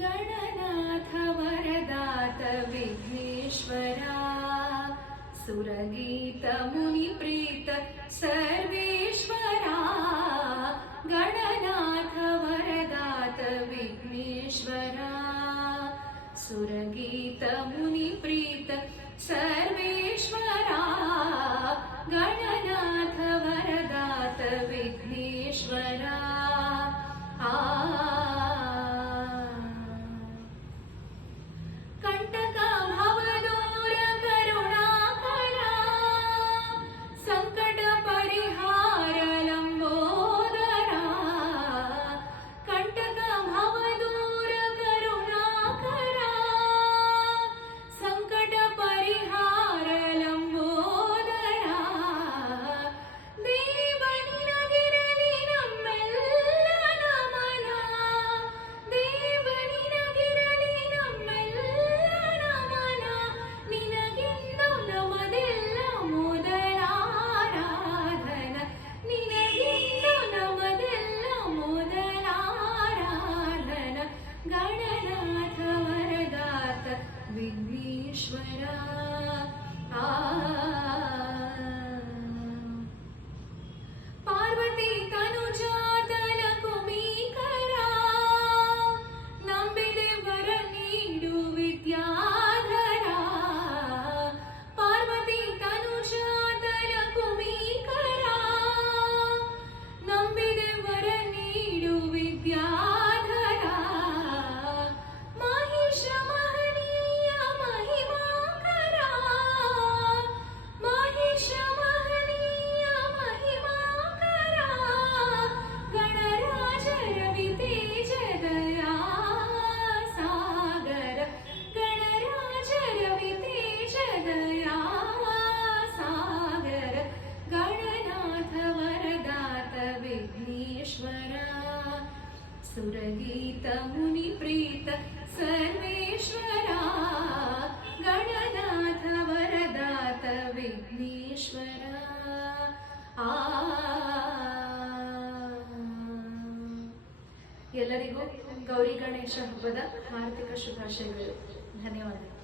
गणनाथ वरदात विघ्नेश्वरा सुरगीत मुनिप्रीत सर्वेश्वरा गणनाथ वरदात विघ्नेश्वरा सुरगीत मुनिप्रीत सर्वेश्वरा गणनाथ वरदात विघ्नेश्वरा कंटक भवदूर करुणाकरा संकट परिहार लंबोदरा कंटक भवदूर करुणाकरा संकट परिहार लंबोदरा देव निनगिरಲಿ ನಮ್ಮೆಲ್ಲ ನಮನ ದೇವ ನಿನಗಿರಲಿ ನಮ್ಮೆಲ್ಲ ನಮನ ನಿನಗಿಂದು ನಮದೆಲ್ಲ ಮೊದಲಾರಾಧನ ನಿನಗಿಂದು ನಮದೆಲ್ಲ ಮೊದಲಾರಾಧನ ಗಣನಾಥ ವರದಾತ ವಿಘ್ನೇಶ್ವರ पार्वती तनुजातल कुमीकरा ನಂಬಿದೆ ವರ ನೀಡು ವಿದ್ಯಾಧರ ಪಾರ್ವತಿ ತನುಜಾತಲ ಕುಮೀಕರ ನಂಬಿದೆ ವರ ನೀಡು ವಿದ್ಯಾಧರ ಮಹಿಷ ಮಹನೀಯ ಮಹಿಮಾಕರ ಮಹಿಷ ಮಹನೀಯ ಮಹಿಮಾಕರ ಗಣರಾಜ ರವಿ ತೇಜ ದಯಾ ಸಾಗರ ಗಣರಾಜ ರವಿ ತೇಜ ದಯಾ ಸಾಗರ ಗಣನಾಥ ವರದಾತ ವಿಘ್ನೇಶ್ವರ ಸುರಗೀತ ಮುನಿಪ್ರೀತ ಸರ್ವೇಶ್ವರ ಗಣನಾಥ ವರದಾತ ವಿಘ್ನೇಶ್ವರ ಎಲ್ಲರಿಗೂ ಗೌರಿ ಗಣೇಶ ಹಬ್ಬದ ಹಾರ್ದಿಕ ಶುಭಾಶಯಗಳು. ಧನ್ಯವಾದಗಳು.